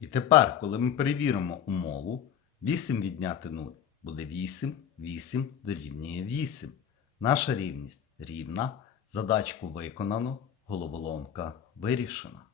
І тепер, коли ми перевіримо умову, 8 відняти 0 буде 8, 8 дорівнює 8. Наша рівність рівна. Задачку виконано, головоломка вирішена.